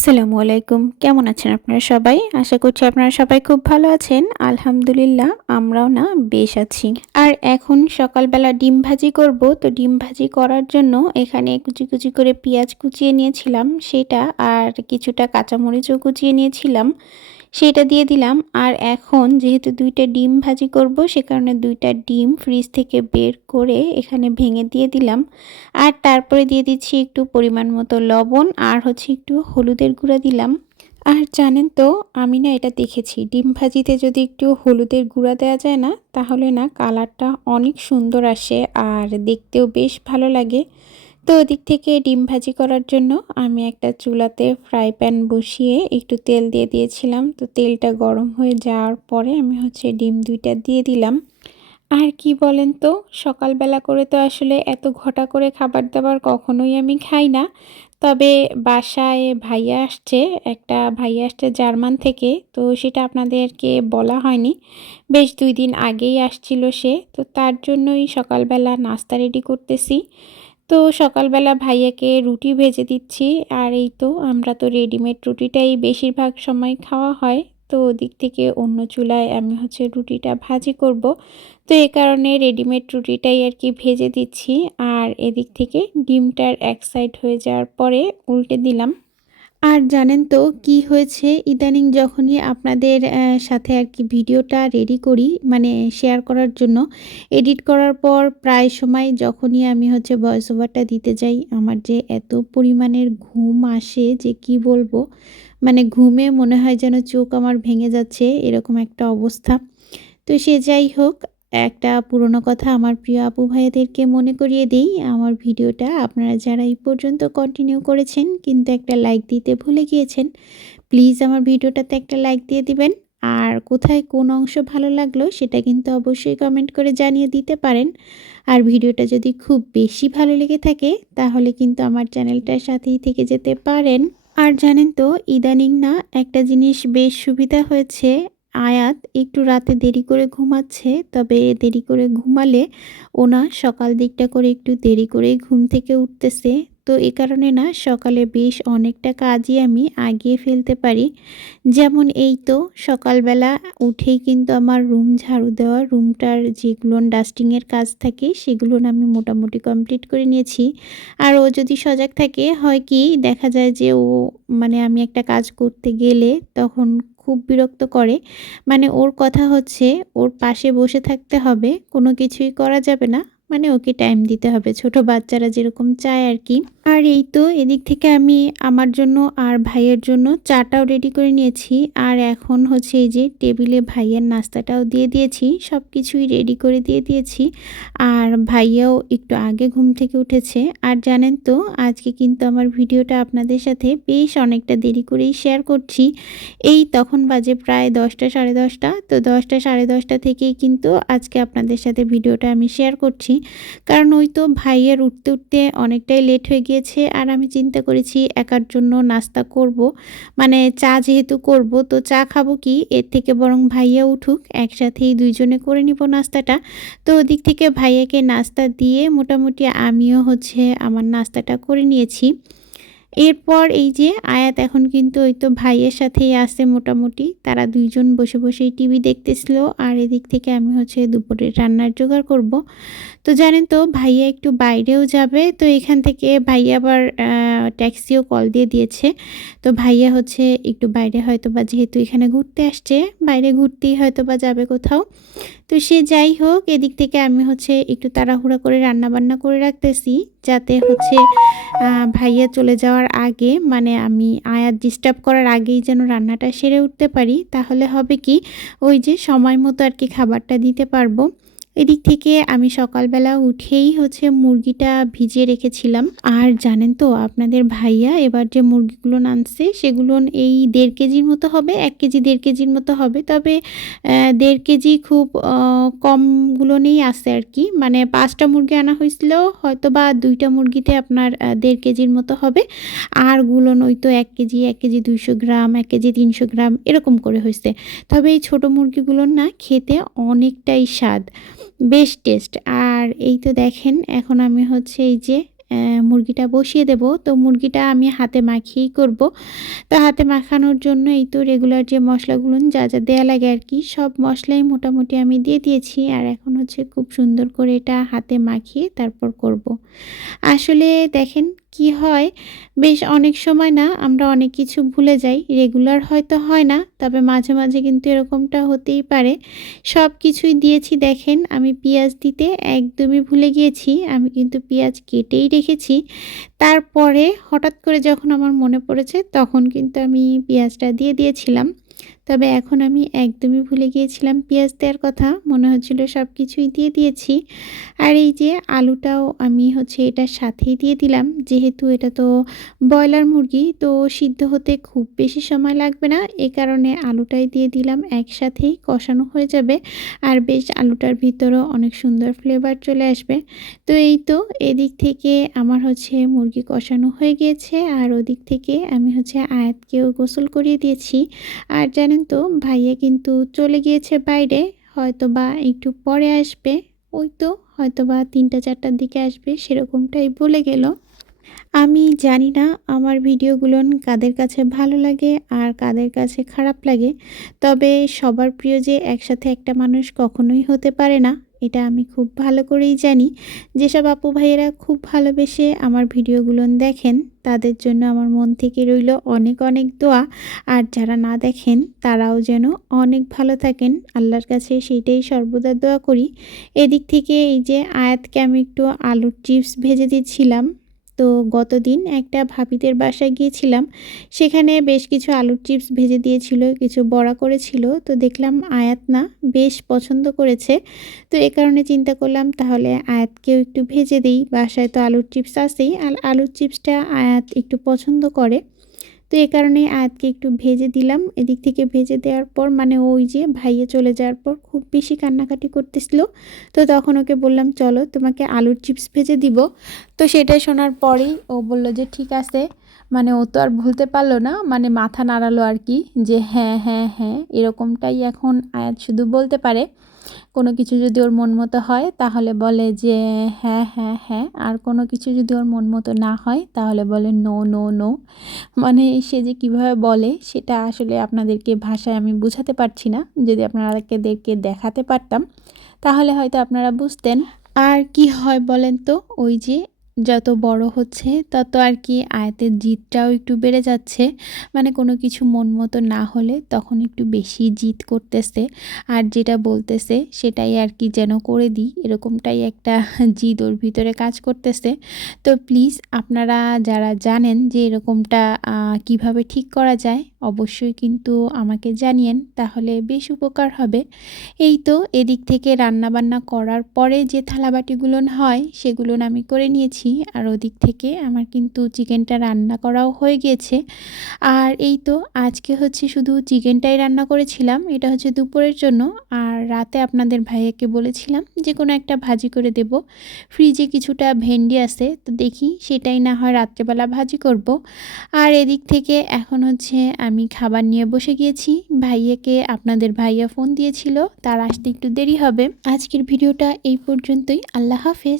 আসসালামু আলাইকুম। কেমন আছেন আপনারা সবাই? আশা করছি আপনারা সবাই খুব ভালো আছেন। আলহামদুলিল্লাহ, আমরাও না বেশ আছি। আর এখন সকালবেলা ডিম ভাজি করব। তো ডিম ভাজি করার জন্য এখানে কুচি কুচি করে পেঁয়াজ কুচিয়ে নিয়েছিলাম, সেটা আর কিছুটা কাঁচামরিচও কুচিয়ে নিয়েছিলাম। সেটা দিয়ে দিলাম। আর এখন যেহেতু দুইটা ডিম ভাজি করব, সে কারণে দুইটা ডিম ফ্রিজ থেকে বের করে এখানে ভেঙে দিয়ে দিলাম। আর তারপরে দিয়ে দিচ্ছি একটু পরিমাণ মতো লবণ আর হচ্ছে একটু হলুদের গুঁড়া দিলাম। আর জানেন তো, আমি না এটা দেখেছি, ডিম ভাজিতে যদি একটু হলুদের গুঁড়া দেওয়া যায় না, তাহলে না কালারটা অনেক সুন্দর আসে আর দেখতেও বেশ ভালো লাগে। তো ওদিক থেকে ডিম ভাজি করার জন্য আমি একটা চুলাতে ফ্রাই প্যান বসিয়ে একটু তেল দিয়ে দিয়েছিলাম। তো তেলটা গরম হয়ে যাওয়ার পরে আমি হচ্ছে ডিম দুইটা দিয়ে দিলাম। আর কি বলেন তো, সকালবেলা করে তো আসলে এত ঘটা করে খাবার দাবার কখনোই আমি খাই না। তবে বাসায় ভাইয়া আসছে, একটা ভাইয়া আসছে জার্মান থেকে, তো সেটা আপনাদেরকে বলা হয়নি। বেশ দুই দিন আগেই আসছিল সে, তো তার জন্যই সকালবেলা নাস্তা রেডি করতেছি। তো সকালবেলা ভাইয়াকে রুটি ভেজে দিচ্ছি, আর এই তো আমরা তো রেডিমেড রুটিটাই বেশিরভাগ সময় খাওয়া হয়। তো ওদিক থেকে অন্য চুলায় আমি হচ্ছে রুটিটা ভাজি করব। তো এ কারণে রেডিমেড রুটিটাই আর কি ভেজে দিচ্ছি, আর এদিক থেকে ডিমটার এক সাইড হয়ে যাওয়ার পরে উল্টে দিলাম। আর জানেন তো কি হয়েছে? ইদানিং যখনই আপনাদের সাথে আর কি ভিডিওটা রেডি করি মানে শেয়ার করার জন্য এডিট করার পর প্রায় সময় যখনই আমি হচ্ছে ভয়েস ওভারটা দিতে যাই, আমার যে এত পরিমাণের ঘুম আসে যে কি বলব? মানে ঘুমে মনে হয় যেন চোখ আমার ভেঙে যাচ্ছে, এরকম একটা অবস্থা। তো সে যাই হোক একটা পুরনো কথা আমার প্রিয় আপু ভাইয়াদেরকে মনে করিয়ে দিই, আমার ভিডিওটা আপনারা যারা এই পর্যন্ত কন্টিনিউ করেছেন কিন্তু একটা লাইক দিতে ভুলে গিয়েছেন প্লিজ আমার ভিডিওটাতে একটা লাইক দিয়ে দিবেন। আর কোথায় কোন অংশ ভালো লাগল সেটা কিন্তু অবশ্যই কমেন্ট করে জানিয়ে দিতে পারেন। আর ভিডিওটা যদি খুব বেশি ভালো লেগে থাকে তাহলে কিন্তু আমার চ্যানেলটার সাথেই থেকে যেতে পারেন। আর জানেন তো, ইদানিং না একটা জিনিস বেশ সুবিধা হয়েছে আয়াত একটু রাতে দেরি করে ঘুমাচ্ছে, তবে দেরি করে ঘুমালে ওনা সকাল দিকটা করে একটু দেরি করেই ঘুম থেকে উঠতেছে। তো এ কারণে না, সকালে বেশ অনেকটা কাজই আমি আগিয়ে ফেলতে পারি। যেমন এই তো, সকালবেলা উঠেই কিন্তু আমার রুম ঝাড়ু দেওয়া, রুমটার যেগুলো ডাস্টিংয়ের কাজ থাকে সেগুলো আমি মোটামুটি কমপ্লিট করে নিয়েছি। আর ও যদি সজাগ থাকে, হয় কি, দেখা যায় যে ও মানে আমি একটা কাজ করতে গেলে তখন খুব বিরক্ত করে। মানে ওর কথা হচ্ছে, ওর পাশে বসে থাকতে হবে, কোনো কিছুই করা যাবে না। মানে ওকে টাইম দিতে হবে। ছোট বাচ্চারা যেরকম চায় আর কি। আর এই তো এদিক থেকে আমি আমার জন্য আর ভাইয়ের জন্য চাটাও রেডি করে নিয়েছি। আর এখন হচ্ছে এই যে টেবিলে ভাইয়ের নাস্তাটাও দিয়ে দিয়েছি সব কিছুই রেডি করে দিয়ে দিয়েছি। আর ভাইয়াও একটু আগে ঘুম থেকে উঠেছে। আর জানেন তো, আজকে কিন্তু আমার ভিডিওটা আপনাদের সাথে বেশ অনেকটা দেরি করেই শেয়ার করছি। এই তখন বাজে প্রায় দশটা সাড়ে দশটা। তো দশটা সাড়ে দশটা থেকেই কিন্তু আজকে আপনাদের সাথে ভিডিওটা আমি শেয়ার করছি। কারণ ওই তো ভাইয়ের উঠতে উঠতে অনেকটাই লেট হয়ে গিয়েছে আর আমি চিন্তা করেছি একার জন্য নাস্তা করব। মানে চা যেহেতু করব, তো চা খাব কি? এর থেকে বরং ভাইয়া উঠুক, একসাথেই দুইজনে করে নিব নাস্তাটা। তো ওদিক থেকে ভাইয়াকে নাস্তা দিয়ে মোটামুটি আমিও হচ্ছে আমার নাস্তাটা করে নিয়েছি। এরপর এই যে আয়াত এখন কিন্তু ওই তো ভাইয়ের সাথেই আসে মোটামুটি। তারা দুইজন বসে বসেই টিভি দেখতেছিল আর এদিক থেকে আমি হচ্ছে দুপুরে রান্নার জোগাড় করব। তো জানেন তো, ভাইয়া একটু বাইরেও যাবে, তো এখান থেকে ভাইয়া আবার ট্যাক্সিও কল দিয়ে দিয়েছে। তো ভাইয়া হচ্ছে একটু বাইরে হয়তো বা যেহেতু এখানে ঘুরতে আসছে, বাইরে ঘুরতেই হয়তো বা যাবে কোথাও। তো সে যাই হোক, এদিক থেকে আমি হচ্ছে একটু তাড়াহুড়া করে রান্না বান্না করে রাখতেছি, যাতে হচ্ছে ভাইয়া চলে যাওয়ার আগে মানে আমি আয়াত ডিস্টার্ব করার আগেই যেন রান্নাটা সেরে উঠতে পারি, তাহলে হবে কি, ওই যে সময় মতো আর কি খাবারটা দিতে পারব। এদিক থেকে আমি সকালবেলা উঠেই হচ্ছে মুরগিটা ভিজিয়ে রেখেছিলাম। আর জানেন তো, আপনাদের ভাইয়া এবার যে মুরগিগুলো আনছে সেগুলো এই দেড় কেজির মতো হবে, এক কেজি দেড় কেজির মতো হবে। তবে দেড় কেজি খুব কমগুলো নেই আছে আর কি। মানে পাঁচটা মুরগি আনা হয়েছিল হয়তো বা দুইটা মুরগিতে আপনার দেড় কেজির মতো হবে। আরগুলো ওই তো এক কেজি এক কেজি দুইশো গ্রাম, এক কেজি তিনশো গ্রাম, এরকম করে হয়েছে। তবে এই ছোটো মুরগিগুলোর না খেতে অনেকটাই স্বাদ। বেশ টেস্ট। আর এই তো দেখেন, এখন আমি হচ্ছে এই যে মুরগিটা বসিয়ে দেব। তো মুরগিটা আমি হাতে মাখিয়েই করব। তো হাতে মাখানোর জন্য এই তো রেগুলার যে মশলাগুলো, যা যা দেওয়া লাগে আর কি, সব মশলাই মোটামুটি আমি দিয়ে দিয়েছি। আর এখন হচ্ছে খুব সুন্দর করে এটা হাতে মাখিয়ে তারপর করব। আসলে দেখেন কি হয়? বেশ অনেক সময় না, আমরা অনেক কিছু ভুলে যাই। রেগুলার হয়তো হয় না, তবে মাঝে মাঝে কিন্তু এরকমটা হতেই পারে। সব কিছুই দিয়েছি, দেখেন, আমি পেঁয়াজ দিতে একদমই ভুলে গিয়েছি। আমি কিন্তু পেঁয়াজ কেটেই রেখেছি। তারপরে হঠাৎ করে যখন আমার মনে পড়েছে, তখন কিন্তু আমি পেঁয়াজটা দিয়ে দিয়েছিলাম। তবে এখন আমি একদমই ভুলে গিয়েছিলাম পেঁয়াজ দেওয়ার কথা। মনে হচ্ছিল সব কিছুই দিয়ে দিয়েছি। আর এই যে আলুটাও আমি হচ্ছে এটার সাথেই দিয়ে দিলাম। যেহেতু এটা তো ব্রয়লার মুরগি, তো সিদ্ধ হতে খুব বেশি সময় লাগবে না। এ কারণে আলুটাই দিয়ে দিলাম একসাথেই, কষানো হয়ে যাবে। আর বেশ আলুটার ভিতরেও অনেক সুন্দর ফ্লেভার চলে আসবে। তো এই তো, এদিক থেকে আমার হচ্ছে মুরগি কষানো হয়ে গিয়েছে। আর ওদিক থেকে আমি হচ্ছে আয়াতকেও গোসল করিয়ে দিয়েছি। আর জানেন তো ভাইয়া কিন্তু চলে গিয়েছে বাইরে হয়তো বা একটু পরে আসবে। ওই তো হয়তো বা তিনটা চারটার দিকে আসবে, সেরকমটাই বলে গেল। আমি জানি না আমার ভিডিওগুলো কাদের কাছে ভালো লাগে আর কাদের কাছে খারাপ লাগে, তবে সবার প্রিয় যে একসাথে একটা মানুষ কখনোই হতে পারে না। এটা আমি খুব ভালো করেই জানি। যেসব আপু ভাইয়েরা খুব ভালোবেসে আমার ভিডিওগুলো দেখেন, তাদের জন্য আমার মন থেকে রইল অনেক অনেক দোয়া। আর যারা না দেখেন, তারাও যেন অনেক ভালো থাকেন। আল্লাহর কাছে সেটাই সর্বদা দোয়া করি। এদিক থেকে এই যে আয়াতকে আমি একটু আলুর চিপস ভেজে দিচ্ছিলাম। তো গতদিন একটা ভাবিদের বাসায় গিয়েছিলাম। সেখানে বেশ কিছু আলুর চিপস ভেজে দিয়েছিল, কিছু বড়া করেছিল। তো দেখলাম আয়াত না, বেশ পছন্দ করেছে। তো এ কারণে চিন্তা করলাম, তাহলে আয়াতকেও একটু ভেজে দিই। বাসায় তো আলুর চিপস আসেই আর আলুর চিপসটা আয়াত একটু পছন্দ করে। তো এ কারণে আয়াতকে একটু ভেজে দিলাম। এদিক থেকে ভেজে দেওয়ার পর মানে ওই যে ভাইয়ে চলে যাওয়ার পর খুব বেশি কান্নাকাটি করতেছিল। তো তখন ওকে বললাম, চলো তোমাকে আলুর চিপস ভেজে দিব। তো সেটা শোনার পরেই ও বলল যে, ঠিক আছে। মানে ও তো আর ভুলতে পারল না মানে মাথা নাড়ালো আর কি, যে হ্যাঁ হ্যাঁ হ্যাঁ এরকমটাই এখন আয়াত শুধু বলতে পারে। কোনো কিছু যদি ওর মন মতো হয়, তাহলে বলে যে হ্যাঁ হ্যাঁ হ্যাঁ আর কোনো কিছু যদি ওর মন মতো না হয়, তাহলে বলে নো নো নো। মানে সে যে কীভাবে বলে, সেটা আসলে আপনাদেরকে ভাষায় আমি বুঝাতে পারছি না। যদি আপনাদেরকে দেখাতে পারতাম, তাহলে হয়তো আপনারা বুঝতেন। আর কি হয় বলেন তো, ওই যে যত বড় হচ্ছে, তত আর কি আয়াতের জিদটাও একটু বেড়ে যাচ্ছে। মানে কোনো কিছু মন মতো না হলে তখন একটু বেশি জিদ করতেছে। আর যেটা বলতেছে, সেটাই আর কি যেন করে দিই। এরকমটাই একটা জিদ ওর ভিতরে কাজ করতেছে। তো প্লিজ, আপনারা যারা জানেন যে এরকমটা কীভাবে ঠিক করা যায় অবশ্যই কিন্তু আমাকে জানিয়েন, তাহলে বেশ উপকার হবে। এই তো এদিক থেকে রান্না বান্না করার পরে যে থালাবাটিগুলো হয়, সেগুলো আমি করে নিয়েছি। আর ওদিক থেকে আমার কিন্তু চিকেনটা রান্না করাও হয়ে গিয়েছে। আর এই তো আজকে হচ্ছে শুধু চিকেনটাই রান্না করেছিলাম, এটা হচ্ছে দুপুরের জন্য। আর রাতে আপনাদের ভাইয়াকে বলেছিলাম যে কোনো একটা ভাজি করে দেব। ফ্রিজে কিছুটা ভেন্ডি আছে, তো দেখি সেটাই না হয় রাত্রেবেলা ভাজি করব। আর এদিক থেকে এখন হচ্ছে আমি খাবার নিয়ে বসে গিয়েছি। ভাইয়াকে আপনাদের ভাইয়া ফোন দিয়েছিল। তার আসতে একটু দেরি হবে। আজকের ভিডিওটা এই পর্যন্তই। আল্লাহ হাফেজ।